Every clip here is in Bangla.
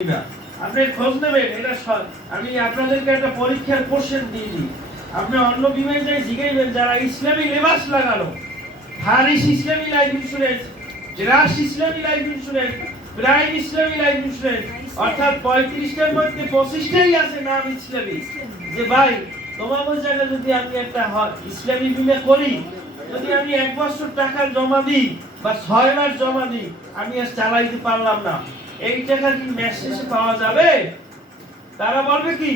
না আপনি খোঁজ নেবেন। এটা আমি আপনাদেরকে একটা পরীক্ষার কোশ্চেন দিয়ে দিই। আপনি অন্য বিমায় যাই জিজ্ঞাসবেন যারা ইসলামী লেবাস লাগানো, হারিস ইসলামী লাইফ ইন্স্যুরেন্স, জেরাস ইসলামী লাইফ ইন্স্যুরেন্স, প্রাইম ইসলামী লাইফ ইন্স্যুরেন্স, অর্থাৎ 35টার মধ্যে 25টাই আছে নাম ইসলামী। যে ভাই তোমাদের জায়গায় যদি আমি একটা ইসলামী বিমা করি, যদি আমি 1 বছর টাকা জমা দিই বা 6 মাস জমা দিই, আমি আর চালাইতে পারলাম না, এই টাকা কি মেসেজে পাওয়া যাবে? তারা বলবে কি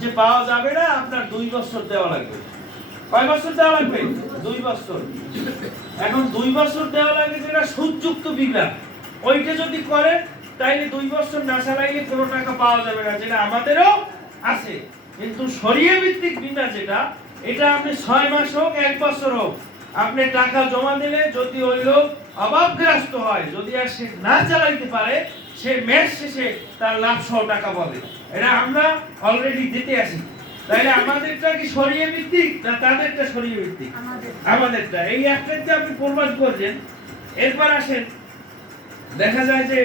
যে পাওয়া যাবে না, আপনার 2 বছর দেওয়া লাগবে। কয় বছর দেওয়া লাগবে? 2 বছর। এখন 2 বছর দেওয়া লাগে যেটা সুদযুক্ত বিমা, ওইটা যদি করে তাইলে 2 বছর না চালাইলে কোনো টাকা পাওয়া যাবে না, যেটা আমাদেরও আছে। কিন্তু শরীয়ত ভিত্তিক বিমা যেটা, এটা আপনি 6 মাস হোক 1 বছর হোক, আপনি টাকা জমা দিলে যদি ওই লোক অভাবগ্রস্ত হয়, যদি আর সে না চালাইতে পারে, সে মাস শেষে তার লাভ সহ টাকা পাবে। এটা আমরা অলরেডি দিতে আছি। তাইলে আমাদেরটা কি শরীয়ত ভিত্তিক না তাদেরটা শরীয়ত ভিত্তিক? আমাদেরটা। এই একটাতে আপনি প্রমাণ করছেন। এরপর আসেন, দেখা যায় যে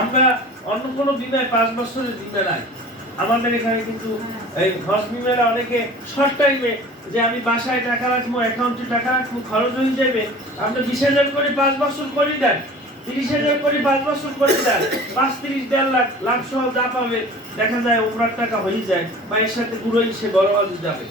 আমরা অন্য কোনো বিমায় 5 বছরের বিমা নাই আমাদের এখানে, কিন্তু এই হজ বিমারা অনেকে শর্ট টাইমে যে আমি বাসায় টাকা রাখবো, অ্যাকাউন্টে টাকা রাখবো, খরচ হয়ে যাবে, আপনি 20,000 করে 5 বছর করে দেন, 30,000 করে 5 বছর করে দেন, 5-30 লাখ লাভ সহ যা পাবে, দেখা যায় উমরার টাকা হয়ে যায়, বা এর সাথে পুরোই সে বড় হজ যাবে।